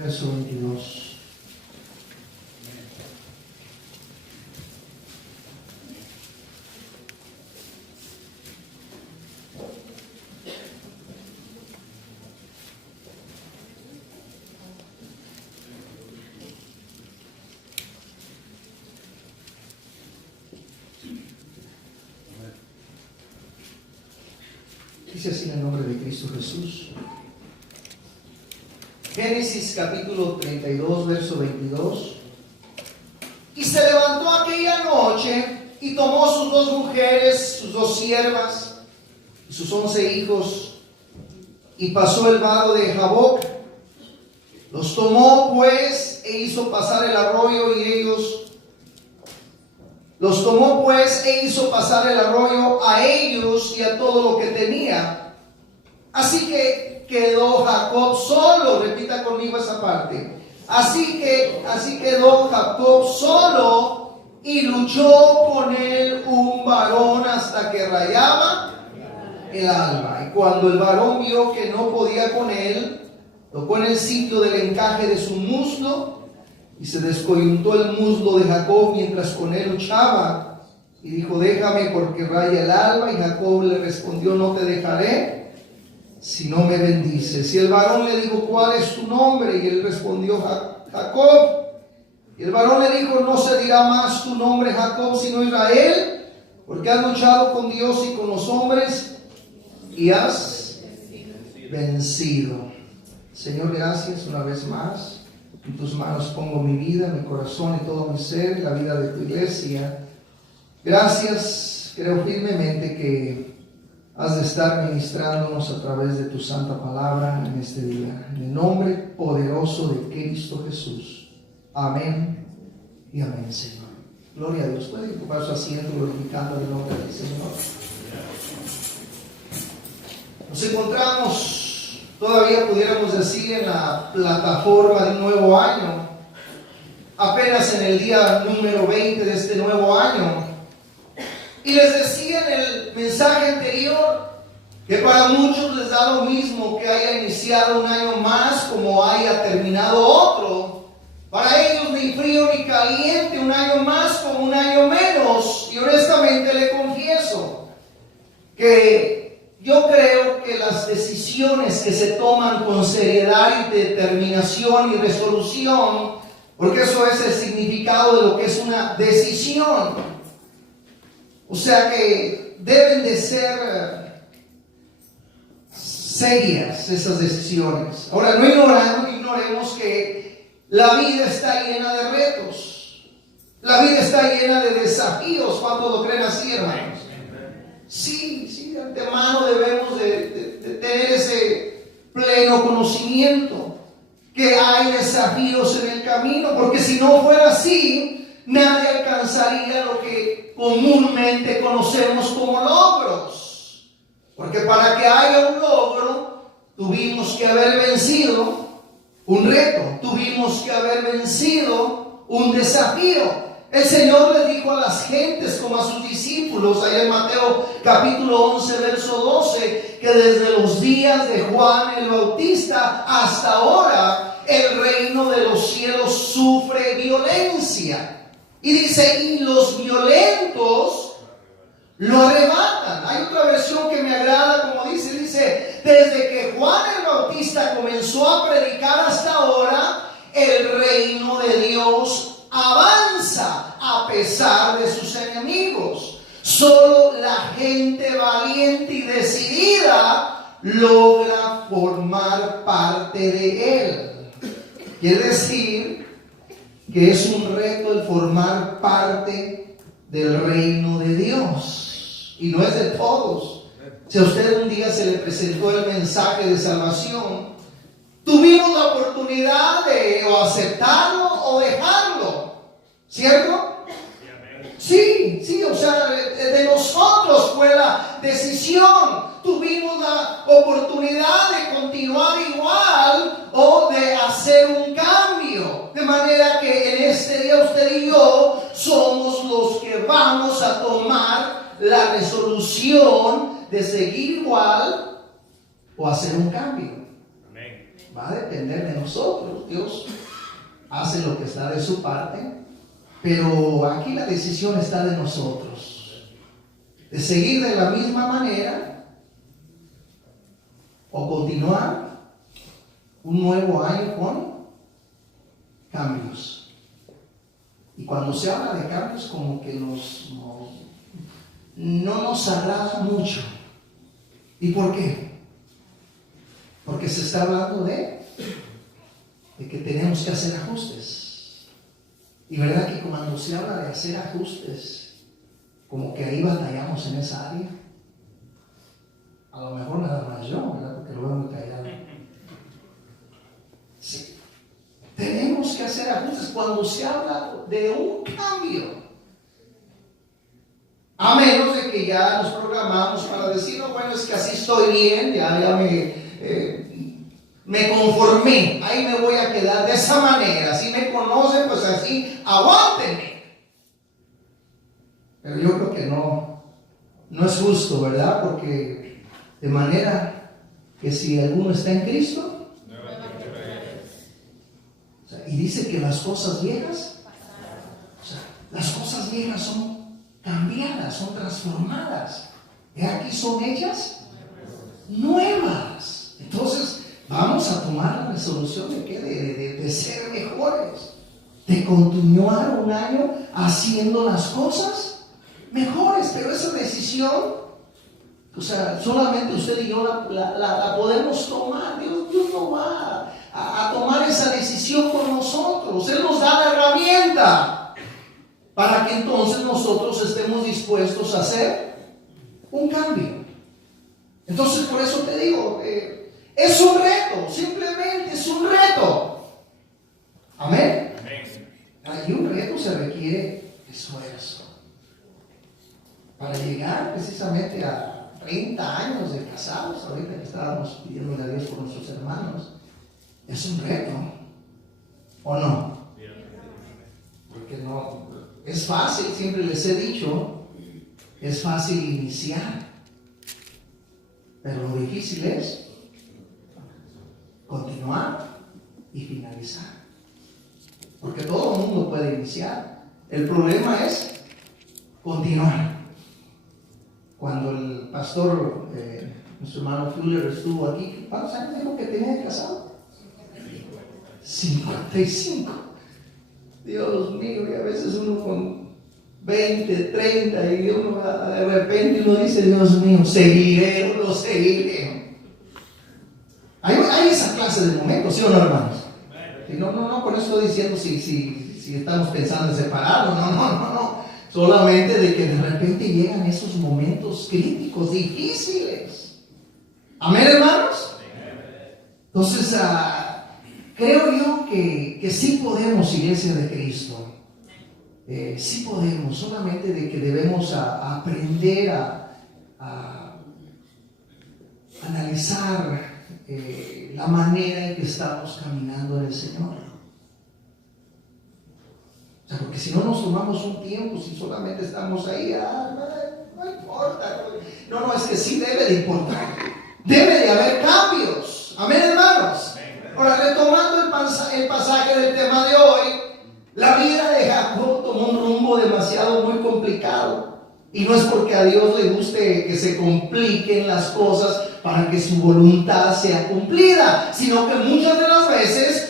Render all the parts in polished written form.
verso 22. Dice así en el nombre de Cristo Jesús. Génesis capítulo 32, verso 22. Y se levantó aquella noche y tomó sus 2 mujeres, sus 2 siervas y sus 11 hijos, y pasó el vado de Jaboc. Los tomó pues e hizo pasar el arroyo a ellos y a todo lo que tenía. Así que quedó Jacob solo. Repita conmigo esa parte. Así quedó Jacob solo, y luchó con él un varón hasta que rayaba el alba. Y cuando el varón vio que no podía con él, tocó en el sitio del encaje de su muslo, y se descoyuntó el muslo de Jacob mientras con él luchaba. Y dijo: déjame, porque raya el alba. Y Jacob le respondió: no te dejaré si no me bendices. Y el varón le dijo: ¿cuál es tu nombre? Y él respondió: Jacob. Y el varón le dijo: no se dirá más tu nombre Jacob, sino Israel, porque has luchado con Dios y con los hombres y has vencido. Señor, gracias una vez más. En tus manos pongo mi vida, mi corazón y todo mi ser, la vida de tu iglesia. Gracias, creo firmemente que has de estar ministrándonos a través de tu santa palabra en este día. En el nombre poderoso de Cristo Jesús. Amén y amén, Señor. Gloria a Dios. Pueden ocupar su asiento glorificando el nombre del Señor. Nos encontramos, todavía pudiéramos decir, en la plataforma de un nuevo año. Apenas en el día número 20 de este nuevo año. Y les decía en el mensaje anterior que para muchos les da lo mismo que haya iniciado un año más como haya terminado otro. Para ellos ni frío ni caliente, un año más como un año menos. Y honestamente le confieso que yo creo que las decisiones que se toman con seriedad y determinación y resolución, porque eso es el significado de lo que es una decisión. O sea que deben de ser serias esas decisiones. Ahora, no ignoremos que la vida está llena de retos. La vida está llena de desafíos. ¿Cuántos lo creen así, hermanos? Sí, de antemano debemos de tener ese pleno conocimiento que hay desafíos en el camino, porque si no fuera así, nadie alcanzaría lo que comúnmente conocemos como logros. Porque para que haya un logro, tuvimos que haber vencido un reto, tuvimos que haber vencido un desafío. El Señor les dijo a las gentes como a sus discípulos, allá en Mateo capítulo 11, verso 12, que desde los días de Juan el Bautista hasta ahora, el reino de los cielos sufre violencia. Y dice, y los violentos lo arrebatan. Hay otra versión que me agrada, como dice, desde que Juan el Bautista comenzó a predicar hasta ahora, el reino de Dios avanza a pesar de sus enemigos. Solo la gente valiente y decidida logra formar parte de él. Quiere decir que es un reto el formar parte del reino de Dios. Y no es de todos. Si a usted un día se le presentó el mensaje de salvación, tuvimos la oportunidad de o aceptarlo o dejarlo. ¿Cierto? Sí, o sea, de nosotros fue la decisión. Tuvimos la oportunidad de continuar igual o de hacer un cambio. De manera que en este día usted y yo somos los que vamos a tomar la resolución de seguir igual o hacer un cambio. va a depender de nosotros. Dios hace lo que está de su parte, pero aquí la decisión está de nosotros, de seguir de la misma manera o continuar un nuevo año con cambios. Y cuando se habla de cambios, como que no nos agrada mucho. ¿Y por qué? Porque se está hablando de que tenemos que hacer ajustes. Y verdad que cuando se habla de hacer ajustes, como que ahí batallamos en esa área. A lo mejor nada más yo, ¿verdad? Porque lo veo muy callado. Sí. Tenemos que hacer ajustes cuando se habla de un cambio. A menos de que ya nos programamos para decir, no, bueno, es que así estoy bien, ya me conformé, ahí me voy a quedar de esa manera. Si me conocen, pues así, aguántenme. Pero yo creo que no es justo, ¿verdad? Porque de manera que si alguno está en Cristo, y dice que las cosas viejas, las cosas viejas son cambiadas, son transformadas. Y aquí son hechas nuevas. Entonces, vamos a tomar la resolución de que de ser mejores, de continuar un año haciendo las cosas mejores. Pero esa decisión, solamente usted y yo la podemos tomar. Dios no va a tomar esa decisión por nosotros. Él nos da la herramienta para que entonces nosotros estemos dispuestos a hacer un cambio. Entonces, por eso te digo, es un reto, simplemente es un reto. Amén. Y un reto se requiere esfuerzo. Para llegar precisamente a 30 años de casados, ahorita que estábamos pidiéndole a Dios por nuestros hermanos, es un reto, ¿o no? Porque no es fácil, siempre les he dicho, es fácil iniciar, pero lo difícil es continuar y finalizar. Porque todo el mundo puede iniciar, el problema es continuar. Cuando el pastor, nuestro hermano Fuller, estuvo aquí, ¿cuántos años dijo que tenía de casado? 55. Dios mío, y a veces uno con 20, 30, y uno de repente uno dice, Dios mío, seguiré o no seguiré. Hay esa clase de momentos, ¿sí o no, hermanos? Y no, con eso estoy diciendo si estamos pensando en separarnos, no. Solamente de que de repente llegan esos momentos críticos, difíciles. Amén, hermanos. Entonces, creo yo que sí podemos, iglesia de Cristo. Sí podemos, solamente de que debemos aprender a analizar la manera en que estamos caminando en el Señor. Porque si no nos tomamos un tiempo, si solamente estamos ahí, no importa. No, es que sí debe de importar. Debe de haber cambios. Amén, hermanos. Ahora, retomando el pasaje del tema de hoy, la vida de Jacob tomó un rumbo demasiado muy complicado. Y no es porque a Dios le guste que se compliquen las cosas para que su voluntad sea cumplida, sino que muchas de las veces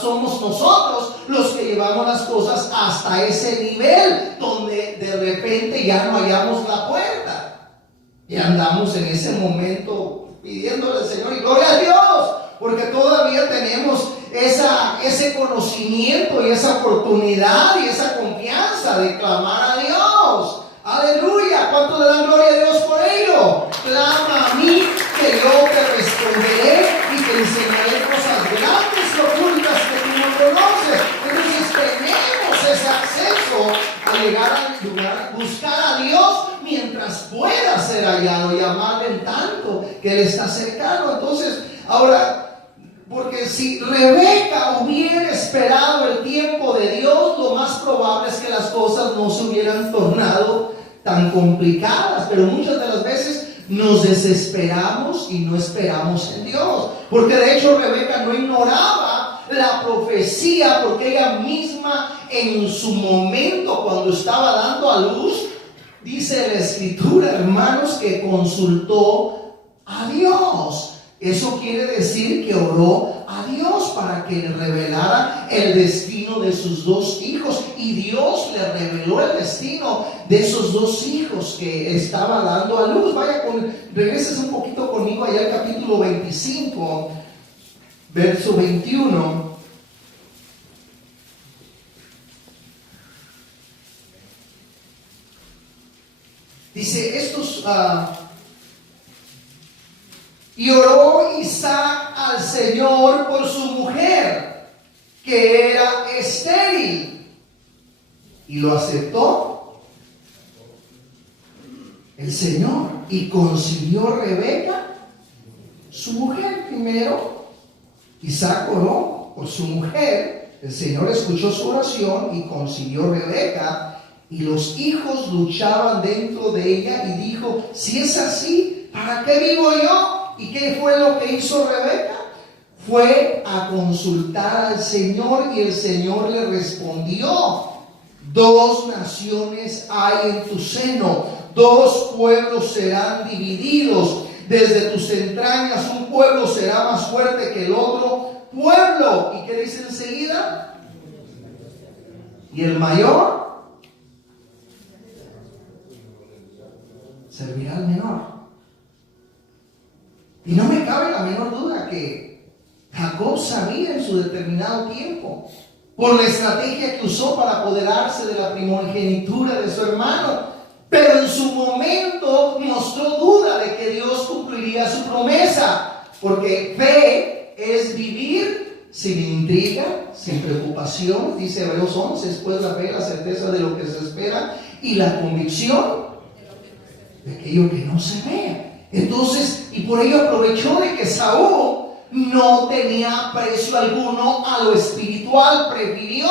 somos nosotros los que llevamos las cosas hasta ese nivel donde de repente ya no hallamos la puerta y andamos en ese momento pidiéndole al Señor, y gloria a Dios, porque todavía tenemos ese conocimiento y esa oportunidad y esa confianza de clamar a Dios. Aleluya. ¿Cuánto le dan gloria a Dios por ello? Clama a mí, que yo te responderé y te enseñaré cosas grandes y ocultas que tú no conoces. Entonces tenemos ese acceso a llegar al lugar, buscar a Dios mientras pueda ser hallado y amarle en tanto que Él está cercano. Entonces, ahora, porque si Rebeca hubiera esperado el tiempo de Dios, lo más probable es que las cosas no se hubieran tornado tan complicadas. Pero muchas de las veces nos desesperamos y no esperamos en Dios. Porque de hecho Rebeca no ignoraba la profecía, porque ella misma en su momento, cuando estaba dando a luz, dice la Escritura, hermanos, que consultó a Dios. Eso quiere decir que oró a Dios para que le revelara el destino de sus dos hijos. Y Dios le reveló el destino de esos dos hijos que estaba dando a luz. Regreses un poquito conmigo allá al capítulo 25, verso 21. Dice, y oró Isaac al Señor por su mujer, que era estéril, y lo aceptó el Señor, y concibió Rebeca, su mujer. Primero, Isaac oró por su mujer, el Señor escuchó su oración y concibió Rebeca, y los hijos luchaban dentro de ella, y dijo, si es así, ¿para qué vivo yo? ¿Y qué fue lo que hizo Rebeca? Fue a consultar al Señor, y el Señor le respondió, 2 naciones hay en tu seno, 2 pueblos serán divididos, desde tus entrañas un pueblo será más fuerte que el otro pueblo. ¿Y qué dice enseguida? Y el mayor servirá al menor. Y no me cabe la menor duda que Jacob sabía en su determinado tiempo, por la estrategia que usó para apoderarse de la primogenitura de su hermano, pero en su momento mostró duda de que Dios cumpliría su promesa, porque fe es vivir sin intriga, sin preocupación, dice Hebreos 11, después la fe, la certeza de lo que se espera, y la convicción de aquello que no se ve. Entonces, y por ello aprovechó de que Saúl no tenía aprecio alguno a lo espiritual, prefirió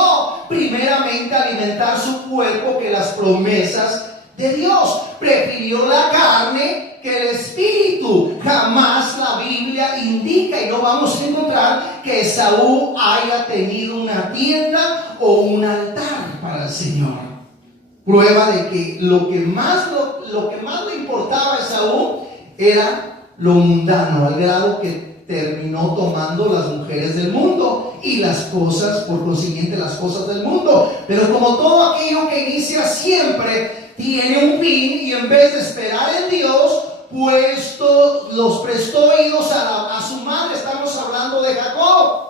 primeramente alimentar su cuerpo que las promesas de Dios, prefirió la carne que el espíritu. Jamás la Biblia indica, y no vamos a encontrar, que Saúl haya tenido una tienda o un altar para el Señor. Prueba de que lo que más le importaba a Saúl era lo mundano, al grado que terminó tomando las mujeres del mundo y las cosas, por consiguiente, las cosas del mundo. Pero como todo aquello que inicia siempre tiene un fin, y en vez de esperar en Dios, los prestó oídos a su madre. Estamos hablando de Jacob.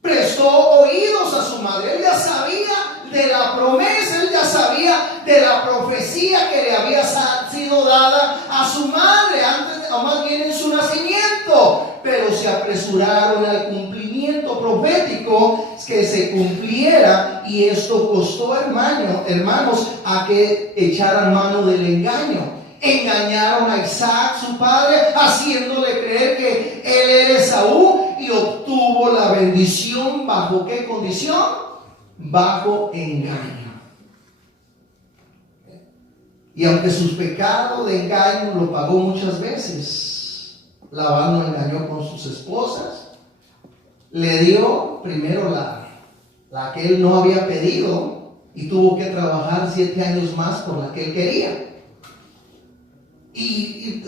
Prestó oídos a su madre. Él ya sabía de la promesa, él ya sabía de la profecía que le había sido dada a su madre antes, o más bien en su nacimiento, pero se apresuraron al cumplimiento profético, que se cumpliera, y esto costó, hermanos, a que echaran mano del engaño. Engañaron a Isaac, su padre, haciéndole creer que él era Esaú, y obtuvo la bendición. ¿Bajo qué condición? Bajo engaño. Y aunque sus pecados de engaño lo pagó muchas veces, Labán lo engañó con sus esposas, le dio primero la que él no había pedido, y tuvo que trabajar 7 años más por la que él quería.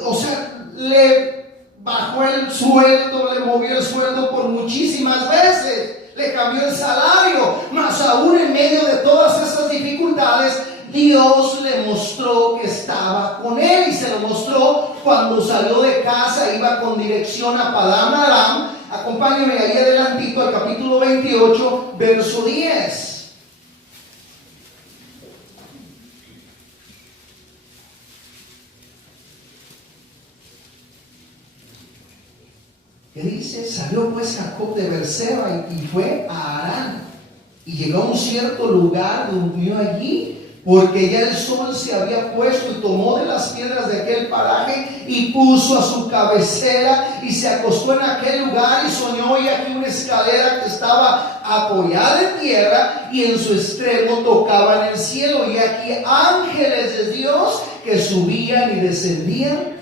O sea, le bajó el sueldo, le movió el sueldo por muchísimas veces, le cambió el salario, mas aún en medio de todas esas dificultades, Dios le mostró que estaba con él, y se lo mostró cuando salió de casa, iba con dirección a Padán Aram. Acompáñenme ahí adelantito al capítulo 28, verso 10. Que dice: salió pues Jacob de Berseba y fue a Harán, y llegó a un cierto lugar, durmió allí, porque ya el sol se había puesto, y tomó de las piedras de aquel paraje y puso a su cabecera, y se acostó en aquel lugar, y soñó, y aquí una escalera que estaba apoyada en tierra, y en su extremo tocaban el cielo, y aquí ángeles de Dios que subían y descendían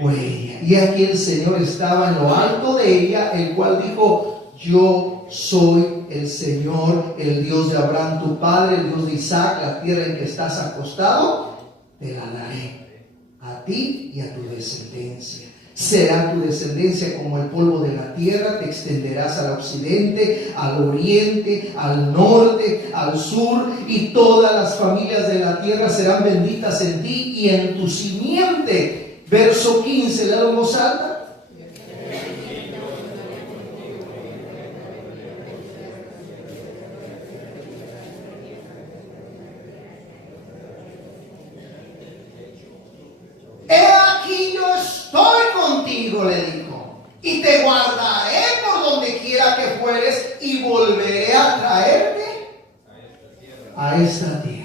huella. Y aquí el Señor estaba en lo alto de ella, el cual dijo: yo soy el Señor, el Dios de Abraham tu padre, el Dios de Isaac. La tierra en que estás acostado te la daré a ti y a tu descendencia. Será tu descendencia como el polvo de la tierra, te extenderás al occidente, al oriente, al norte, al sur, y todas las familias de la tierra serán benditas en ti y en tu simiente. Verso 15, léalo en voz alta. He aquí yo estoy contigo, le dijo, y te guardaré por donde quiera que fueres, y volveré a traerte a esta tierra.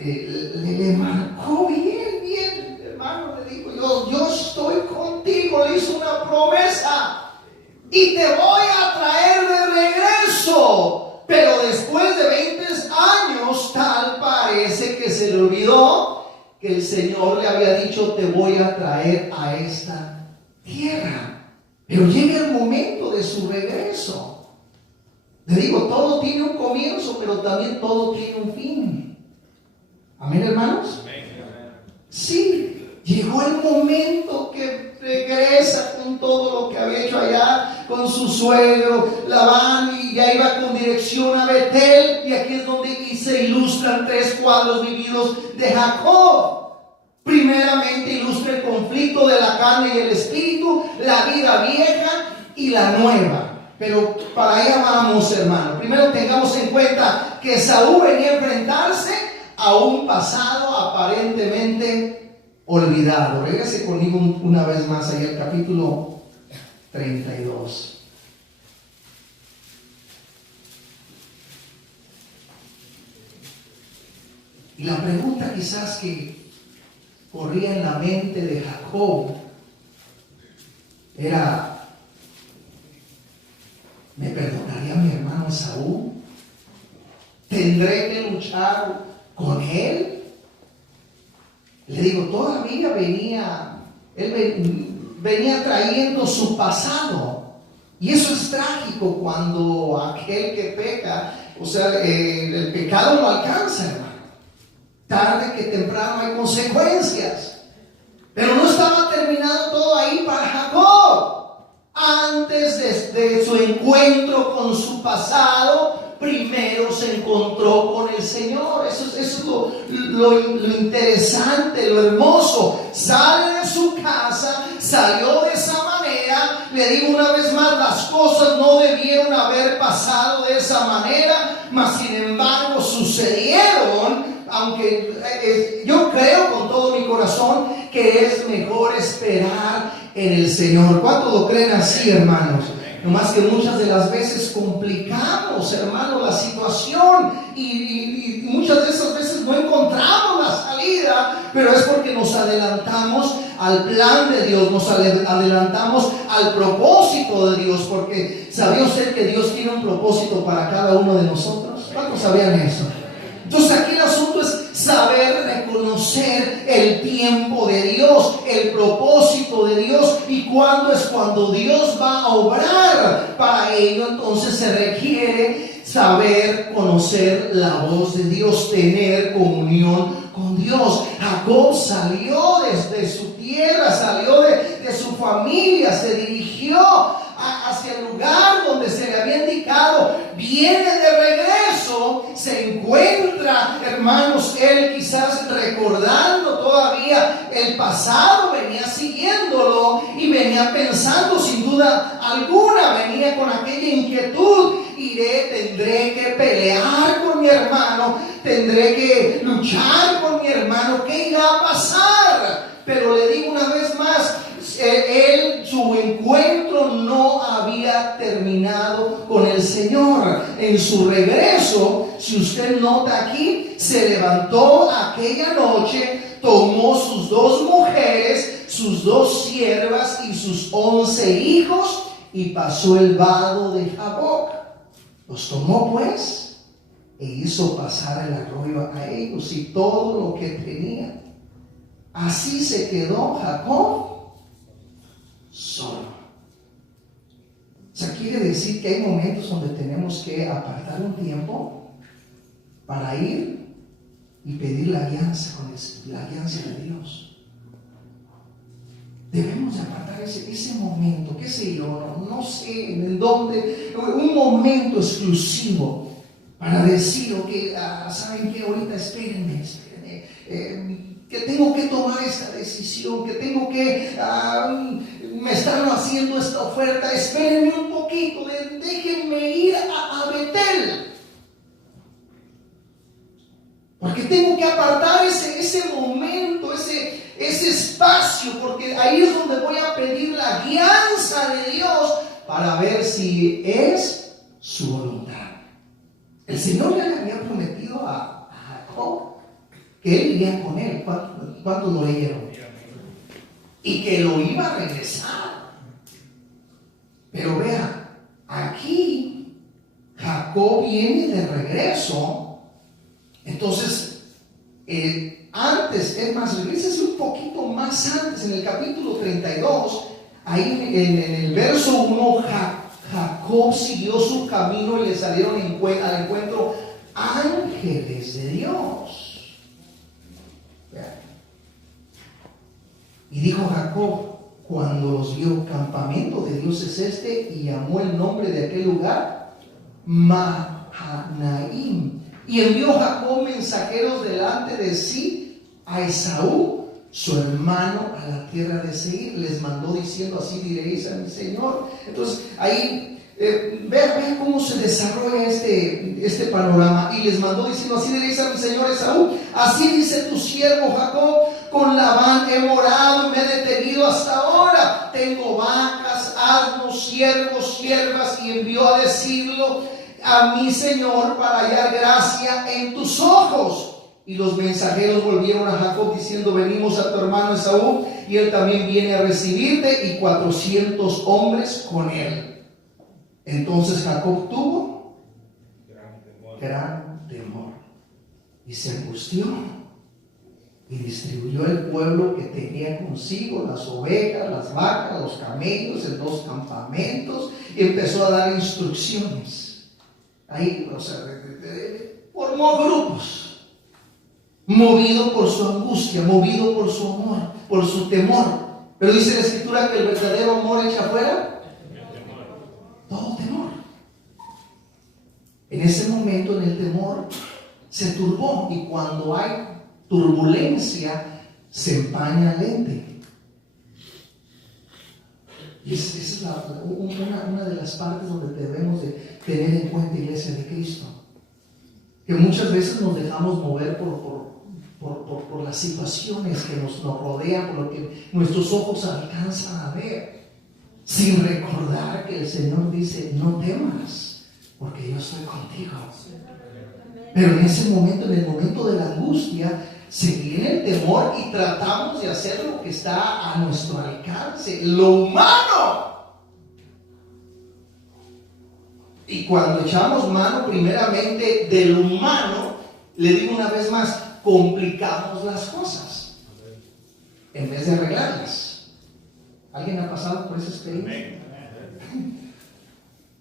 Le marcó bien, hermano, le dijo: yo estoy contigo, le hizo una promesa, y te voy a traer de regreso. Pero después de 20 años, tal parece que se le olvidó que el Señor le había dicho: te voy a traer a esta tierra. Pero llega el momento de su regreso. Le digo, todo tiene un comienzo, pero también todo tiene un fin. ¿Amén, hermanos? Sí, llegó el momento que regresa con todo lo que había hecho allá, con su suegro Labán, y ya iba con dirección a Betel. Y aquí es donde se ilustran 3 cuadros vividos de Jacob. Primeramente ilustra el conflicto de la carne y el espíritu, la vida vieja y la nueva. Pero para allá vamos, hermano. Primero tengamos en cuenta que Saúl venía a enfrentarse a un pasado aparentemente olvidado. Regrese conmigo una vez más allá al capítulo 32. Y la pregunta quizás que corría en la mente de Jacob era: ¿me perdonaría mi hermano Esaú? ¿Tendré que luchar con él? Le digo, todavía él venía trayendo su pasado. Y eso es trágico cuando aquel que peca, o sea, el pecado lo alcanza, hermano. Tarde que temprano hay consecuencias. Pero no estaba terminado todo ahí para Jacob. Antes de su encuentro con su pasado, primero se encontró con el Señor. Eso es lo interesante, lo hermoso. Sale de su casa, salió de esa manera. Le digo una vez más, las cosas no debieron haber pasado de esa manera, mas sin embargo sucedieron. Aunque yo creo con todo mi corazón que es mejor esperar en el Señor. ¿Cuántos lo creen así, hermanos? No más que muchas de las veces complicamos, hermano, la situación y muchas de esas veces no encontramos la salida, pero es porque nos adelantamos al plan de Dios, nos adelantamos al propósito de Dios, porque ¿sabía usted que Dios tiene un propósito para cada uno de nosotros? ¿Cuántos sabían eso? Entonces aquí el asunto es saber reconocer el tiempo de Dios, el propósito de Dios, y cuándo es cuando Dios va a obrar. Para ello entonces se requiere saber conocer la voz de Dios, tener comunión con Dios. Jacob salió desde su tierra, salió de su familia, se dirigió hacia el lugar donde se le había indicado. Viene de regreso, se encuentra, hermanos, él quizás recordando todavía el pasado, venía siguiéndolo y venía pensando sin duda alguna, venía con aquella inquietud: tendré que pelear con mi hermano, tendré que luchar con mi hermano, ¿qué irá a pasar? Pero le digo una vez más, su encuentro no había terminado con el Señor. En su regreso, si usted nota aquí, se levantó aquella noche, tomó sus 2 mujeres, sus 2 siervas y sus 11 hijos, y pasó el vado de Jaboc. Los tomó pues e hizo pasar el arroyo a ellos y todo lo que tenían. así se quedó Jacob solo. O sea, quiere decir que hay momentos donde tenemos que apartar un tiempo para ir y pedir la alianza la alianza de Dios. Debemos de apartar ese momento, qué sé yo, no sé en dónde, un momento exclusivo para decir, ok, ¿saben qué? Ahorita espérenme, que tengo que tomar esta decisión, que tengo que, me están haciendo esta oferta, espérenme un poquito, déjenme ir a Betel. Porque tengo que apartar ese momento, ese espacio, porque ahí es donde voy a pedir la guianza de Dios para ver si es su voluntad. El Señor ya le había prometido a Jacob que él iría con él. ¿Cuántos lo leyeron? Y que lo iba a regresar. Pero vea, aquí Jacob viene de regreso. Entonces, antes, es más, regrésese un poquito más antes, en el capítulo 32, ahí en el verso 1, Jacob siguió su camino y le salieron al encuentro ángeles de Dios. Y dijo Jacob, cuando los vio, campamento de Dios es este, y llamó el nombre de aquel lugar Mahanaim. Y envió Jacob mensajeros delante de sí a Esaú, su hermano, a la tierra de Seir. Les mandó diciendo, así diréis a mi señor. Entonces ahí vean cómo se desarrolla este panorama. Y les mandó diciendo, así diréis a mi señor Esaú, así dice tu siervo Jacob, con Labán he morado y me he detenido hasta ahora. Tengo vacas, asnos, siervos, siervas. Y envió a decirlo a mi señor para hallar gracia en tus ojos. Y los mensajeros volvieron a Jacob diciendo, venimos a tu hermano Esaú y él también viene a recibirte, y 400 hombres con él. Entonces Jacob tuvo gran temor y se angustió y distribuyó el pueblo que tenía consigo, las ovejas, las vacas, los camellos, en 2 campamentos, y empezó a dar instrucciones. Ahí, o sea, formó grupos, movido por su angustia, movido por su amor, por su temor. Pero dice la Escritura que el verdadero amor echa fuera todo temor. En ese momento, en el temor, se turbó, y cuando hay turbulencia, se empaña el lente. Y esa es una de las partes donde debemos de tener en cuenta, iglesia de Cristo, que muchas veces nos dejamos mover por las situaciones que nos rodean, por lo que nuestros ojos alcanzan a ver, sin recordar que el Señor dice, no temas, porque yo estoy contigo. Pero en ese momento, en el momento de la angustia, se viene el temor y tratamos de hacer lo que está a nuestro alcance, lo humano. Y cuando echamos mano primeramente del humano, le digo una vez más, complicamos las cosas en vez de arreglarlas. ¿Alguien ha pasado por esa experiencia?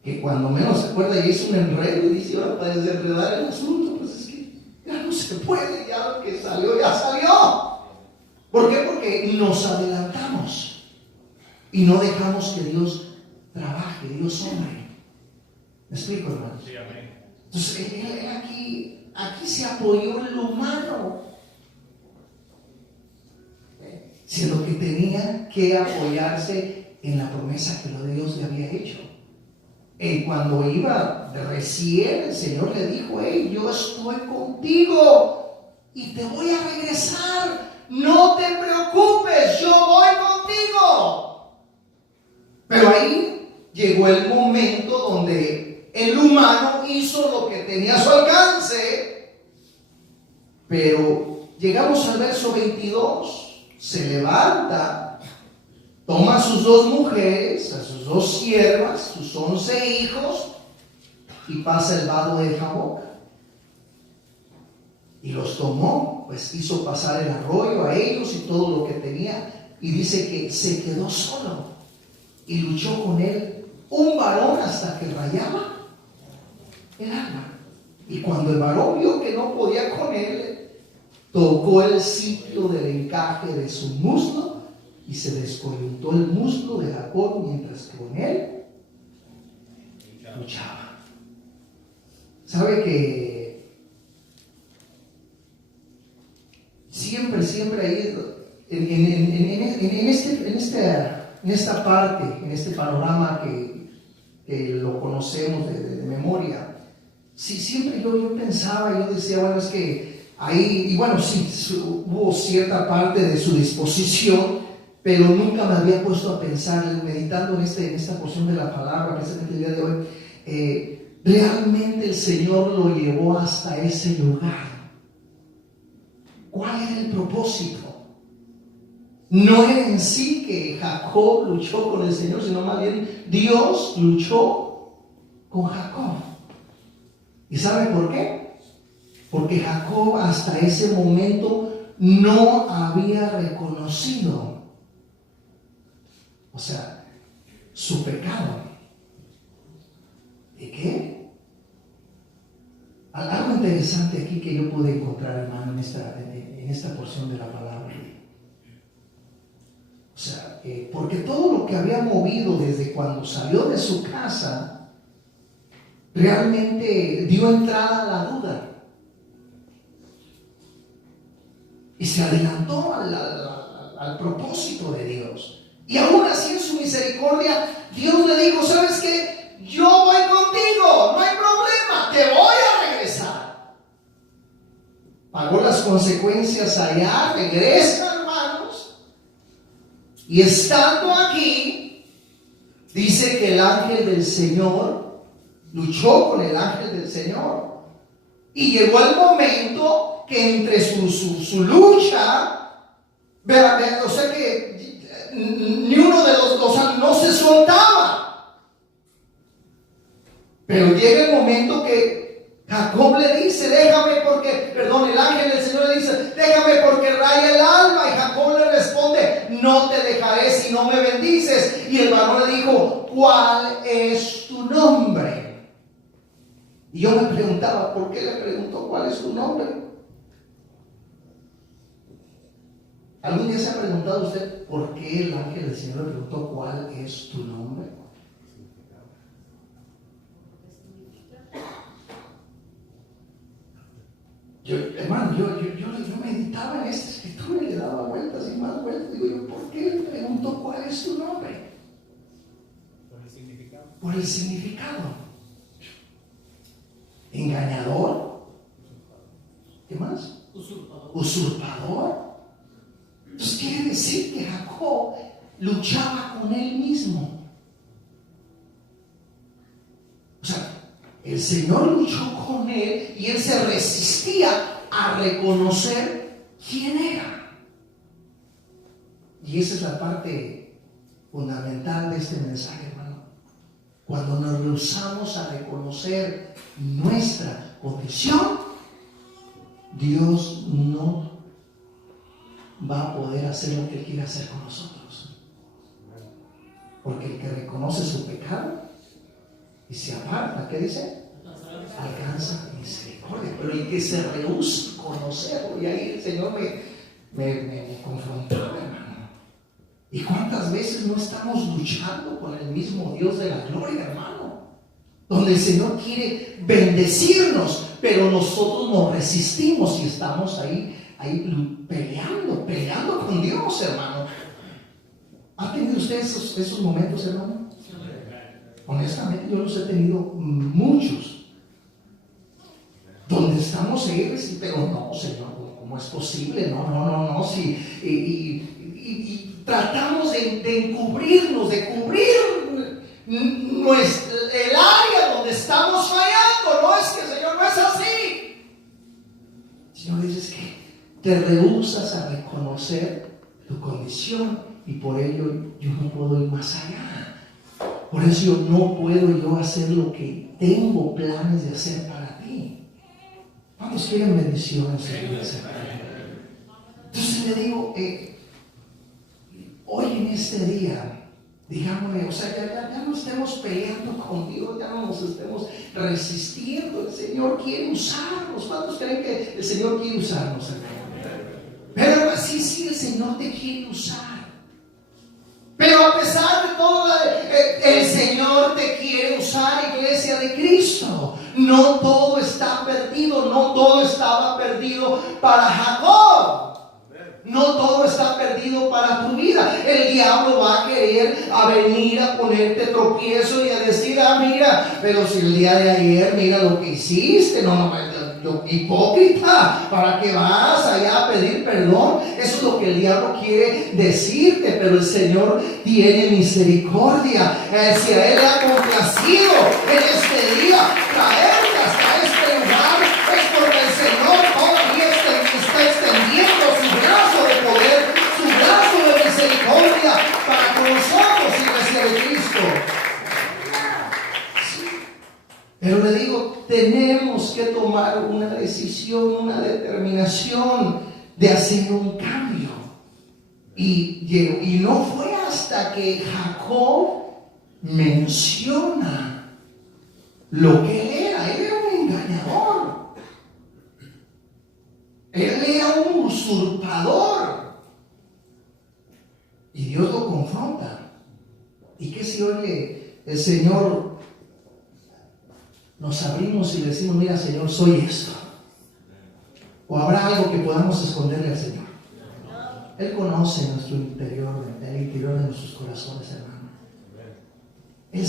Que cuando menos se acuerda ya hizo un enredo y dice, ahora para desenredar el asunto, pues es que ya no se puede, ya lo que salió, ya salió. ¿Por qué? Porque nos adelantamos y no dejamos que Dios trabaje, Dios obre. ¿Me explico, hermanos? Sí, amén. Entonces, él aquí se apoyó en lo humano, sino que tenía que apoyarse en la promesa que Dios le había hecho. Y cuando iba recién, el Señor le dijo, hey, yo estoy contigo y te voy a regresar, no te preocupes, yo voy contigo. Pero ahí llegó el momento donde el humano hizo lo que tenía a su alcance. Pero llegamos al verso 22, se levanta, toma a sus 2 mujeres, a sus 2 siervas, sus 11 hijos, y pasa el vado de Jaboc. Y los tomó, pues hizo pasar el arroyo a ellos y todos y dice que se quedó solo y luchó con él un varón hasta que rayaba el alma. Y cuando el varón vio que no podía con él, tocó el sitio del encaje de su muslo y se descoyuntó el muslo de Jacob mientras que con él luchaba. ¿Sabe que siempre ahí en esta parte, en este panorama que lo conocemos de memoria, sí, siempre yo pensaba, yo decía, bueno, es que ahí, y bueno, sí, hubo cierta parte de su disposición, pero nunca me había puesto a pensar, meditando en esta porción de la palabra, precisamente el día de hoy, realmente el Señor lo llevó hasta ese lugar. ¿Cuál era el propósito? No era en sí que Jacob luchó con el Señor, sino más bien Dios luchó con Jacob. ¿Y sabe por qué? Porque Jacob hasta ese momento no había reconocido, o sea, su pecado. ¿De qué? Algo interesante aquí que yo pude encontrar, hermano, en esta porción de la palabra. O sea, porque todo lo que había movido desde cuando salió de su casa realmente dio entrada a la duda. Y se adelantó al propósito de Dios. Y aún así en su misericordia, Dios le dijo, ¿sabes qué? Yo voy contigo, no hay problema, te voy a regresar. Pagó las consecuencias allá, regresa, hermanos. Y estando aquí, dice que el ángel del Señor luchó con el ángel del Señor. Y llegó el momento que entre su lucha, o sea que ni uno de los dos no se soltaba. Pero llega el momento que Jacob le dice, el ángel del Señor le dice, déjame porque raya el alma. Y Jacob le responde, no te dejaré si no me bendices. Y el varón le dijo, ¿cuál es tu nombre? Y yo me preguntaba, ¿por qué le preguntó cuál es tu nombre? ¿Algún día se ha preguntado usted por qué el ángel del Señor le preguntó cuál es tu nombre? Hermano, yo meditaba en esta escritura y le daba vueltas y más vueltas. Digo yo, ¿por qué le preguntó cuál es tu nombre? Por el significado. Por el significado. Engañador. ¿Qué más? Usurpador. Entonces quiere decir que Jacob luchaba con él mismo. O sea, el Señor luchó con él y él se resistía a reconocer quién era. Y esa es la parte fundamental de este mensaje, hermano. Cuando nos rehusamos a reconocer nuestra condición, Dios no va a poder hacer lo que Él quiere hacer con nosotros. Porque el que reconoce su pecado y se aparta, ¿qué dice? Alcanza misericordia. Pero el que se rehúsa a conocerlo, y ahí el Señor me confrontaba, hermano. ¿Y cuántas veces no estamos luchando con el mismo Dios de la gloria, hermano? Donde el Señor quiere bendecirnos, pero nosotros nos resistimos y estamos ahí peleando con Dios, hermano. ¿Ha tenido usted esos momentos, hermano? Honestamente, yo los he tenido muchos. Donde estamos seguros, pero no, Señor, ¿cómo es posible? No, sí. Y tratamos de encubrirnos, de cubrir el área donde estamos fallando. No es que, Señor, no es así. Señor, dices que te rehusas a reconocer tu condición y por ello yo no puedo ir más allá. Por eso yo no puedo hacer lo que tengo planes de hacer para ti. ¿Cuántos quieren bendiciones? Entonces le digo, hoy en este día, digámosle, o sea, ya no estemos peleando con Dios, ya no nos estemos resistiendo. El Señor quiere usarnos. ¿Cuántos creen que el Señor quiere usarnos, hermano? Pero sí, el Señor te quiere usar. Pero a pesar de todo, el Señor te quiere usar, iglesia de Cristo. No todo está perdido, no todo estaba perdido para Jacob. No todo está perdido para tu vida. El diablo va a querer venir a ponerte tropiezo y a decir, mira, pero si el día de ayer, mira lo que hiciste, hipócrita, ¿para qué vas allá a pedir perdón? Eso es lo que el diablo quiere decirte, pero el Señor tiene misericordia. Si a Él le ha complacido en este día traerte hasta este lugar, es porque el Señor todavía está extendiendo su brazo de poder, su brazo de misericordia para con nosotros, iglesia de Cristo. Pero le digo, tenemos que tomar una decisión, una determinación de hacer un cambio. Y no fue hasta que Jacob menciona lo que él era. Él era un engañador. Él era un usurpador. Y Dios lo confronta. ¿Y qué si hoy el Señor nos abrimos y le decimos, mira, Señor, soy esto? ¿O habrá algo que podamos esconderle al Señor? Él conoce nuestro interior, el interior de nuestros corazones, hermano. Él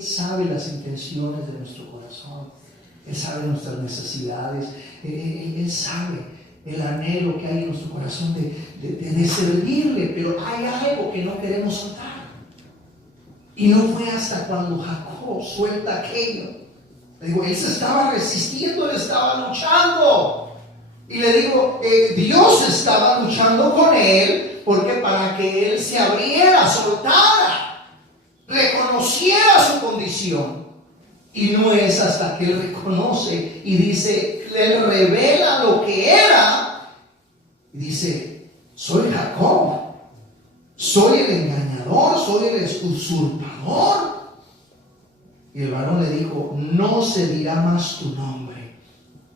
sabe las intenciones de nuestro corazón. Él sabe nuestras necesidades. Él sabe el anhelo que hay en nuestro corazón de servirle, pero hay algo que no queremos soltar. Y no fue hasta cuando Jacob suelta aquello. Le digo, él se estaba resistiendo, él estaba luchando. Y le digo, Dios estaba luchando con él, porque para que él se abriera, soltara, reconociera su condición. Y no es hasta que él reconoce y dice, él revela lo que era. Y dice, soy Jacob, soy el engañador, soy el usurpador. Y el varón le dijo, no se dirá más tu nombre,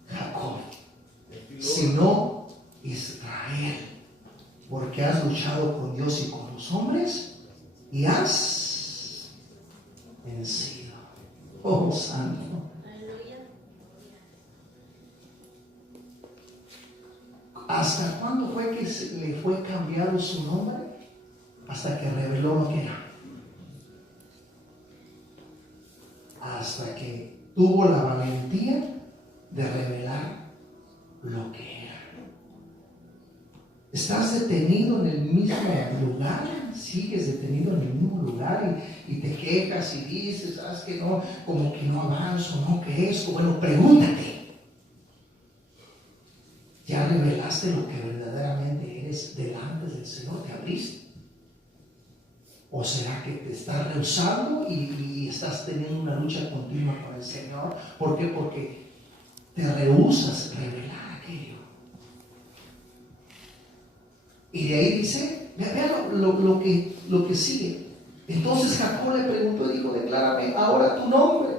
Jacob, sino Israel, porque has luchado con Dios y con los hombres y has vencido. Oh, santo. ¿Hasta cuándo fue que le fue cambiado su nombre? Hasta que reveló lo que era. Hasta que tuvo la valentía de revelar lo que era. ¿Estás detenido en el mismo lugar? ¿Sigues detenido en el mismo lugar y te quejas y dices, sabes que no, como que no avanzo, no, que esto? Bueno, pregúntate. ¿Ya revelaste lo que verdaderamente eres delante del Señor? ¿Te abriste? ¿O será que te estás rehusando y estás teniendo una lucha continua con el Señor? ¿Por qué? Porque te rehusas revelar aquello. Y de ahí dice, vean lo que sigue. Entonces Jacob le preguntó y dijo, declárame ahora tu nombre.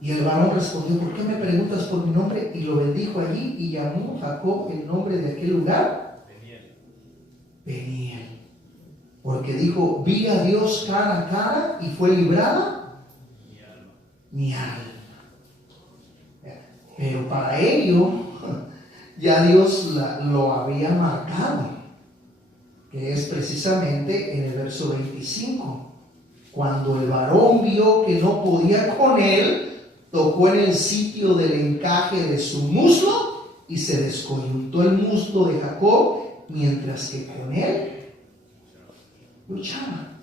Y el varón respondió, ¿por qué me preguntas por mi nombre? Y lo bendijo allí y llamó Jacob el nombre de aquel lugar Peniel. Porque dijo, vi a Dios cara a cara y fue librada mi alma. Pero para ello ya Dios lo había marcado, que es precisamente en el verso 25. Cuando el varón vio que no podía con él, tocó en el sitio del encaje de su muslo y se descoyuntó el muslo de Jacob, mientras que con él luchaba.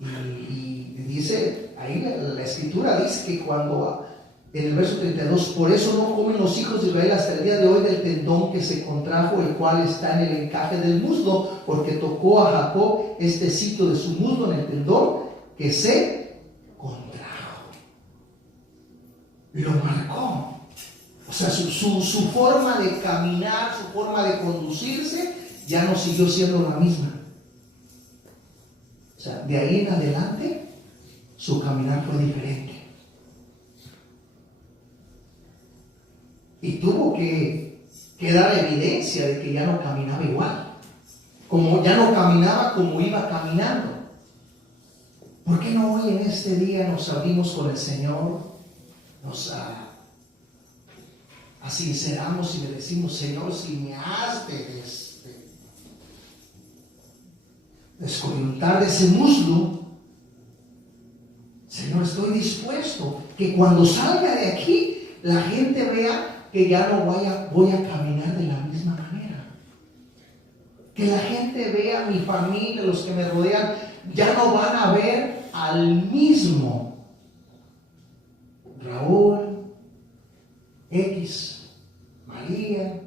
Y dice, ahí la escritura dice que cuando, en el verso 32, por eso no comen los hijos de Israel hasta el día de hoy del tendón que se contrajo, el cual está en el encaje del muslo, porque tocó a Jacob este sitio de su muslo en el tendón que se contrajo. Lo marcó. O sea, su forma de caminar, su forma de conducirse ya no siguió siendo la misma. O sea, de ahí en adelante, su caminar fue diferente. Y tuvo que dar evidencia de que ya no caminaba igual. Como ya no caminaba como iba caminando. ¿Por qué no hoy en este día nos abrimos con el Señor? Nos sinceramos y le decimos: Señor, si me has de descoyuntar de ese muslo, Señor, estoy dispuesto que cuando salga de aquí la gente vea que ya no voy a caminar de la misma manera. Que la gente vea, mi familia, los que me rodean, ya no van a ver al mismo Raúl, X, María.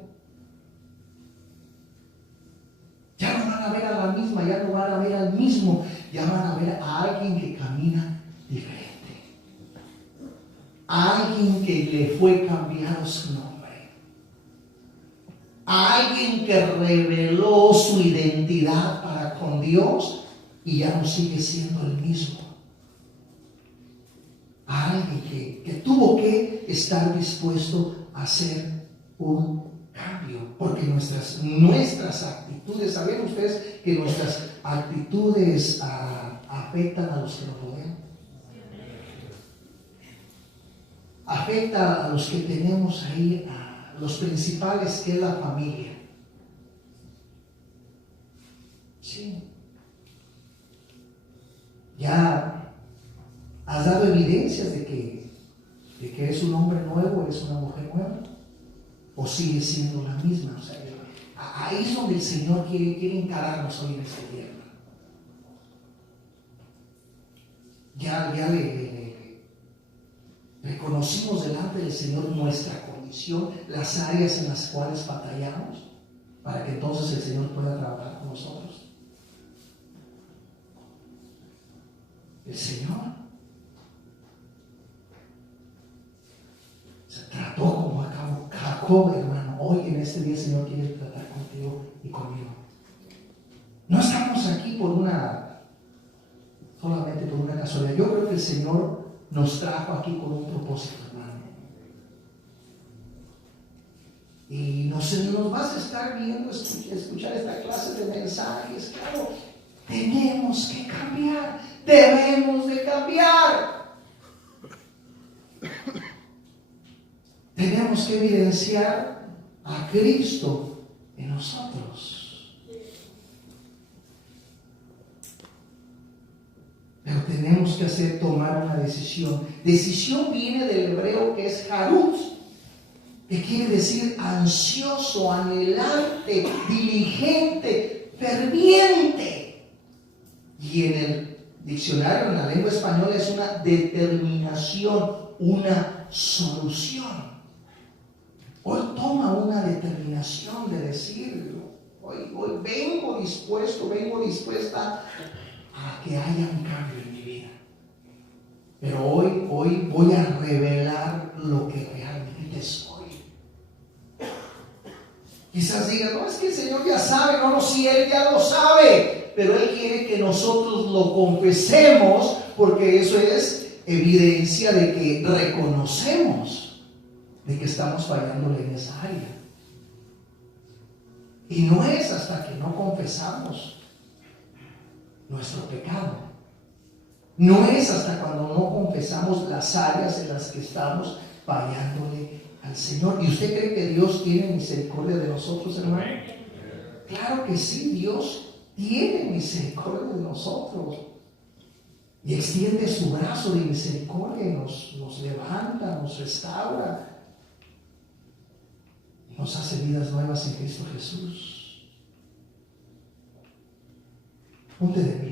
Ya no van a ver a la misma, ya no van a ver al mismo, ya van a ver a alguien que camina diferente. A alguien que le fue cambiado su nombre. A alguien que reveló su identidad para con Dios y ya no sigue siendo el mismo. A alguien que tuvo que estar dispuesto a hacer un cambio, porque nuestras actitudes, ¿saben ustedes que nuestras actitudes afectan a los que nos rodean? Afecta a los que tenemos ahí, a los principales, que es la familia. Sí. Ya has dado evidencias de que eres un hombre nuevo, eres una mujer nueva, o sigues siendo la misma. O sea, ahí es donde el Señor quiere encararnos hoy en este día. Ya le reconocimos delante del Señor nuestra condición, las áreas en las cuales batallamos, para que entonces el Señor pueda trabajar con nosotros. El Señor se trató como a Jacob, hermano. Hoy en este día el Señor quiere tratar contigo y conmigo. No estamos aquí solamente por una casualidad. Yo creo que el Señor nos trajo aquí con un propósito, hermano. Y nos vas a estar viendo, escuchar esta clase de mensajes. Claro, tenemos que cambiar. Debemos de cambiar. Tenemos que evidenciar a Cristo en nosotros. Pero tenemos que tomar una decisión. Decisión viene del hebreo que es harut, que quiere decir ansioso, anhelante, diligente, ferviente. Y en el diccionario, en la lengua española, es una determinación, una solución. Hoy toma una determinación de decir: hoy vengo dispuesta a que haya un cambio en mi vida. Pero hoy voy a revelar lo que realmente soy. Quizás digan: no, es que el Señor ya sabe. No, sí, Él ya lo sabe, pero Él quiere que nosotros lo confesemos, porque eso es evidencia de que reconocemos de que estamos fallándole en esa área. Y no es hasta que no confesamos nuestro pecado, no es hasta cuando no confesamos las áreas en las que estamos fallándole al Señor. ¿Y usted cree que Dios tiene misericordia de nosotros, hermano? Claro que sí, Dios tiene misericordia de nosotros y extiende su brazo de misericordia y nos levanta, nos restaura, nos hace vidas nuevas en Cristo Jesús. Ponte de pie.